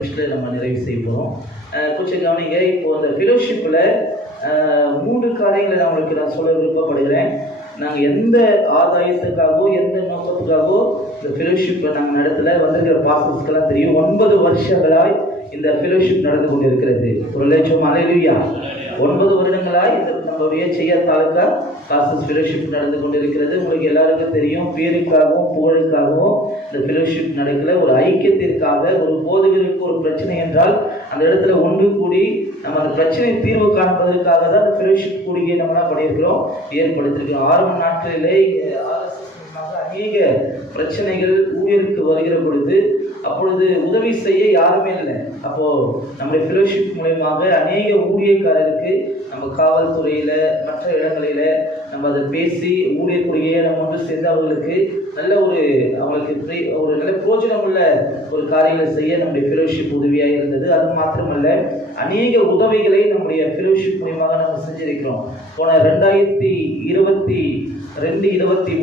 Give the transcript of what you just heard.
நம்ம நிறைவு செய்ய போகிறோம். கொஞ்சம் கவனிங்க. இப்போ அந்த ஃபெலோஷிப்பில் 3 காரியங்களை நான் சொல்ல விருப்பப்படுகிறேன். நாங்கள் எந்த ஆதாயத்துக்காகவோ எந்த நோக்கத்துக்காகவோ இந்த ஃபெலோஷிப்பை நாங்கள் நடத்தல. வந்திருக்கிற பாஸ்டர்ஸ்க்கெல்லாம் தெரியும், 9 வருஷங்களாய் இந்த ஃபெலோஷிப் நடந்து கொண்டிருக்கிறது. ஒரு லட்சம் அல்லேலூயா. 9 வருடங்களாய் நம்மளுடைய செய்யத்தாலுக்கா பாஸ்டர்ஸ் ஃபெலோஷிப் நடந்து கொண்டிருக்கிறது. உங்களுக்கு எல்லாருக்கும் தெரியும், பேருக்காகவும் புகழுக்காகவும் இந்த ஃபெலோஷிப் நடக்கல. ஒரு ஐக்கியத்திற்காக, ஒரு போதகருக்கு ஒரு பிரச்சனை என்றால் அந்த இடத்துல ஒன்று கூடி நம்ம அந்த பிரச்சனை தீர்வு காண்பதற்காக தான் அந்த ஃபெலோஷிப் கூடிய நம்ம என்ன பண்ணியிருக்கிறோம், ஏற்படுத்தியிருக்கிறோம். ஆரம்ப நாட்களிலே அநேக பிரச்சனைகள் ஊழியருக்கு வருகிற பொழுது அப்பொழுது உதவி செய்ய யாருமே இல்லை. அப்போது நம்முடைய ஃபெலோஷிப் மூலமாக அநேக ஊழியக்காரருக்கு நம்ம காவல்துறையில் மற்ற இடங்களில் நம்ம அதை பேசி ஊழியக்குடியே நம்ம ஒன்று சேர்ந்து அவர்களுக்கு நல்ல அவங்களுக்கு ஒரு நல்ல பிரயோஜனம் உள்ள ஒரு காரியங்களை செய்ய நம்முடைய ஃபெலோஷிப் உதவியாக இருந்தது. அது மாத்திரமல்ல, அநேக உதவிகளை நம்முடைய ஃபெலோஷிப் மூலமாக நம்ம செஞ்சிருக்கிறோம். போன 2022-23